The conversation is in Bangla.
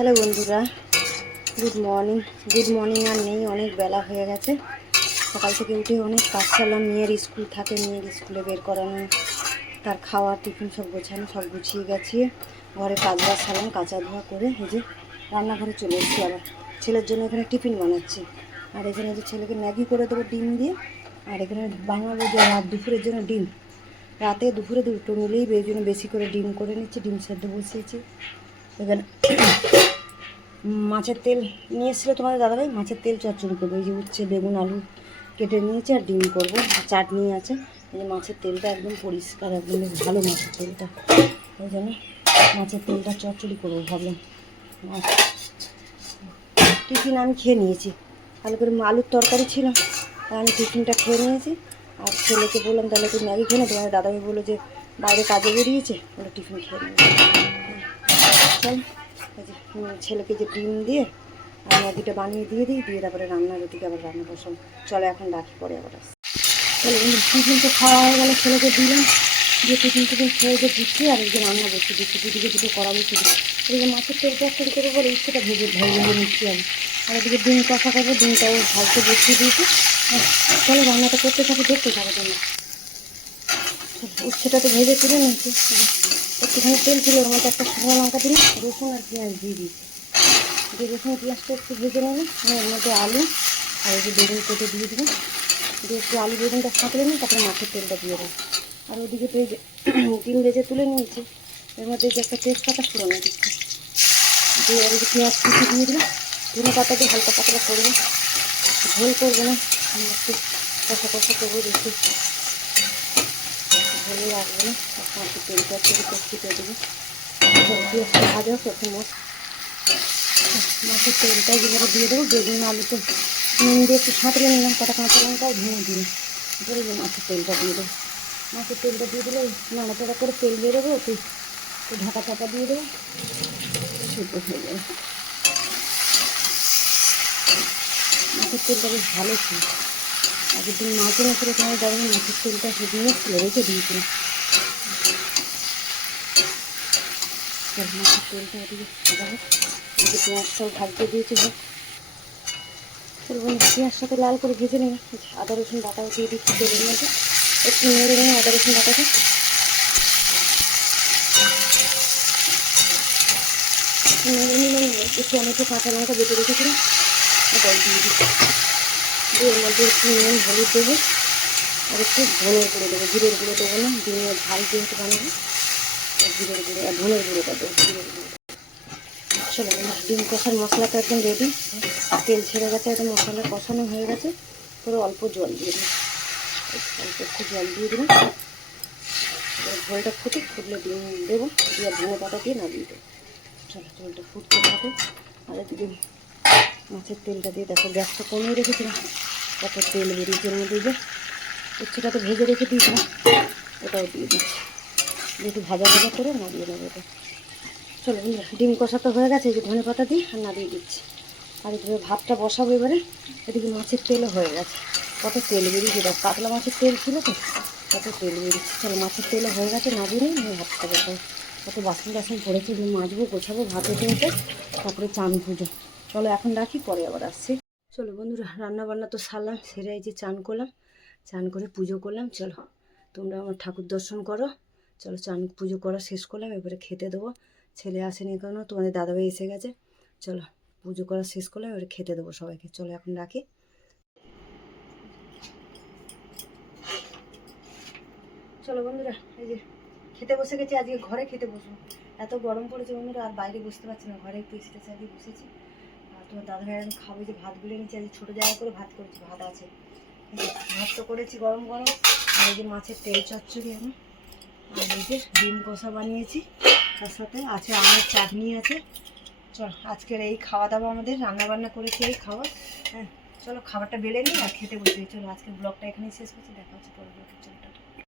হ্যালো বন্ধুরা, গুড মর্নিং আর নেই, অনেক বেলা হয়ে গেছে। সকাল থেকে উঠে অনেক কাজ চালাম। মেয়ের স্কুল থাকে, মেয়ের স্কুলে বের করানো, তার খাওয়া টিফিন সব গোছানো, সব গুছিয়ে গেছিয়ে ঘরে কাজ সারলাম, কাঁচা ধোয়া করে এই যে রান্নাঘরে চলে এসেছি। আবার ছেলের জন্য এখানে টিফিন বানাচ্ছি। আর এখানে যে ছেলেকে ম্যাগি করে দেবো ডিম দিয়ে। আর এখানে বানাবো যে রাত দুপুরের জন্য ডিম। রাতে দুপুরে দুটো মিলেই এই জন্য বেশি করে ডিম করে নিচ্ছি, ডিম সেদ্ধ বসিয়েছি। এখানে মাছের তেল নিয়ে এসেছিলো তোমাদের দাদাভাই, মাছের তেল চচ্চড়ি করবো। এই যে উচ্ছে বেগুন আলু কেটে নিয়েছি আর ডিম করবো, চাটনি আছে। এই যে মাছের তেলটা একদম পরিষ্কার, একদম বেশ ভালো মাছের তেলটা, ওই জন্য মাছের তেলটা চচ্চড়ি করবো ভাবলাম। আর টিফিন আমি খেয়ে নিয়েছি, ভালো করে আলুর তরকারি ছিল, আমি টিফিনটা খেয়ে নিয়েছি। আর ছেলেকে বললাম তাহলে তুই ম্যাগি খেয়ে নে। তোমাদের দাদাভাই বললো যে বাইরে কাজে বেরিয়েছে, বলে টিফিন খেয়ে নেবে। চল ছেলেকে যে ডিম দিয়ে আর ম্যাগিটা বানিয়ে দিয়ে দিই, দিয়ে তারপরে রান্নার ওদিকে আবার রান্না বসাম। চলো এখন রাখি, পরে আবার আসি। চলো টিফিন তো খাওয়া হয়ে গেলে ছেলেকে দিলাম, দিয়ে টিফিন খেয়ে যে দিচ্ছি। আর এই যে রান্না বসে দিচ্ছি, দুদিকে দুটো কড়া বসে দিচ্ছি। এদিকে মাছের তেল চচ্চড়ি করে বলে ইচ্ছেটা ভেজে নিচ্ছি আমি। আর এদিকে ডিম কষা করবো, ডিমটাও ভাজতে বসিয়ে দিয়েছি। চলো রান্নাটা করতে থাকো, দেখতে থাকো তোমরা। উচ্ছেটা তো ভেজে তুলে নিয়েছি, একটুখানি তেল ছিল, ওর মধ্যে একটা শুকনো লঙ্কা দিলাম, রসুন আর পেঁয়াজ দিয়ে দিয়েছি। দিয়ে রসুন পেঁয়াজটা একটু ভেজে নেবে, ওর মধ্যে আলু আর এই যে বেগুন কেটে দিয়ে দেবেন। দিয়ে একটু আলু বেগুনটা ফাঁকলে নিই, তারপরে মাছের তেলটা দিয়ে দেবো। আর ওদিকে তো এই যে ডিম ভেজে তুলে নিয়েছি, এর মধ্যে যে একটা তেজপাতা ফোড়ন দিচ্ছি, দিয়ে আর এই যে পেঁয়াজ কুচি দিয়ে দিলাম। ধনে পাতা দিয়ে হালকা পাতলা করবো, ঝোল করবো না, একটু কষা কষা করবো, বেশি ভালো লাগবে না। মাছের তেলটা একটু কষিয়ে দেবো, পেঁয়াজটা ভাজা প্রথম মাছের তেলটা যেভাবে দিয়ে দেবো। বেগুন আলুতে নুন দিয়ে একটু সাঁতরে নিলাম, কটা কাঁচা লঙ্কাও ভেঙে দিলাম, এবারে যে মাছের তেলটা দিয়ে দেবো। মাছের তেলটা দিয়ে দিলে নাড়াচাড়া করে তেল বেরোবে, একটু ঢাকা চাপা দিয়ে দেবো, সেদ্ধ হয়ে যাবে। মাছের তেলটা বেশ ভালো ছিল, আগের দিন মাছ এনেছিল, তোমার দাদা মাছের তেলটা সেদিন ছিল, রেখে দিয়েছিল। মাছের তেলটা ওদিকে ভালো, ওদিকে পেঁয়াজটাও ভাজতে দিয়েছি। হোক পেঁয়াজ সাথে লাল করে ভেজে নিই। আদা রসুন বাটাও দিয়ে দিচ্ছি তেলের মধ্যে, একটু নেড়ে নিই আদা রসুন বাটাটা। নেড়ে নিলাম, একটু টমেটো কাঁচা লঙ্কা বেটে রেখেছিলাম, ওটাও দিয়ে দিচ্ছি। দিয়ে এর মধ্যে একটু নুন হলুদ দেবো, আর একটু ধনের গুঁড়ো দেবো, জিরের গুঁড়ো দেবো না, ডিমের ঝাল যেহেতু বানাবো, জিরের গুঁড়ো আর ধনের গুঁড়োটা দেবো, জিরের গুঁড়ো। চলো ডিম কষার মশলাটা একদম রেডি, তেল ছেড়ে গেছে, একদম মশলা কষানো হয়ে গেছে। পুরো অল্প জল দিয়ে দিই, অল্প একটু জল দিয়ে দিলাম। এবার ঝোলটা ফুটলে ডিম দেবো, দিয়ে ধনে পাতা দিয়ে নামিয়ে দেবো। চলো ঝোলটা ফুটতে থাকুক। আর এদিকে মাছের তেলটা দিয়ে দেখো, গ্যাসটা কমিয়ে রেখেছিলাম, কত তেল বেরিয়েছে এর মধ্যে। যে উচ্ছেটা তো ভেজে রেখে দিয়েছিলাম, ওটাও দিয়ে দিচ্ছি, একটু ভাজা ভাজা করে নামিয়ে নেবো এটা। চলো ডিম কষা তো হয়ে গেছে, এই যে ধনে পাতা দিয়ে আর নামিয়ে দিচ্ছি। আর এদিকে ভাতটা বসাবো এবারে। এদিকে মাছের তেলও হয়ে গেছে, কত তেল বেরিয়েছে, দেখ কাতলা মাছের তেল ছিল তো, কত তেল বেরিয়েছে। চলো মাছের তেলও হয়ে গেছে, নামিয়ে নিই, আমি ভাতটা বসাবো। কত বাসন পড়েছে, মাজবো গোছাবো, ভাত হতে হতে, তারপরে চান পুজো। চলো এখন রাখি, পরে আবার আসছি। চলো বন্ধুরা, রান্না বান্না তো সারলাম, সেরে এই যে চান করলাম, চান করে পুজো করলাম। চলো তোমরা আমার ঠাকুর দর্শন করো। চলো চান পুজো করা শেষ করলাম, এবারে খেতে দেবো। ছেলে আসেনি কেন, তোমাদের দাদাভাই এসে গেছে। চলো পুজো করা শেষ করলাম, এবারে খেতে দেবো সবাইকে। চলো এখন রাখি। চলো বন্ধুরা, এই যে খেতে বসে গেছি, আজকে ঘরে খেতে বসবো। এত গরম পড়েছে বন্ধুরা, আর বাইরে বসতে পারছি না, ঘরে একটু এসে চালিয়ে বসেছি। আর তোমার দাদাভাই এখন খাবো, যে ভাত বেড়ে নিচ্ছি, আজকে ছোটো জায়গা করে ভাত করেছি, ভাত আছে, ভাত তো করেছি গরম গরম। আর এই যে মাছের তেল চচ্চড়ি আমি, আর এই যে ডিম কষা বানিয়েছি, তার সাথে আছে আমের চাটনি আছে। চল আজকের এই খাওয়া দাওয়া, আমাদের রান্না বান্না করেছি এই খাওয়া। হ্যাঁ চলো খাবারটা বেড়ে নিই আর খেতে বসে। চলো আজকের ব্লগটা এখানেই শেষ করছি, দেখা হচ্ছে পরের ব্লগে। চলো।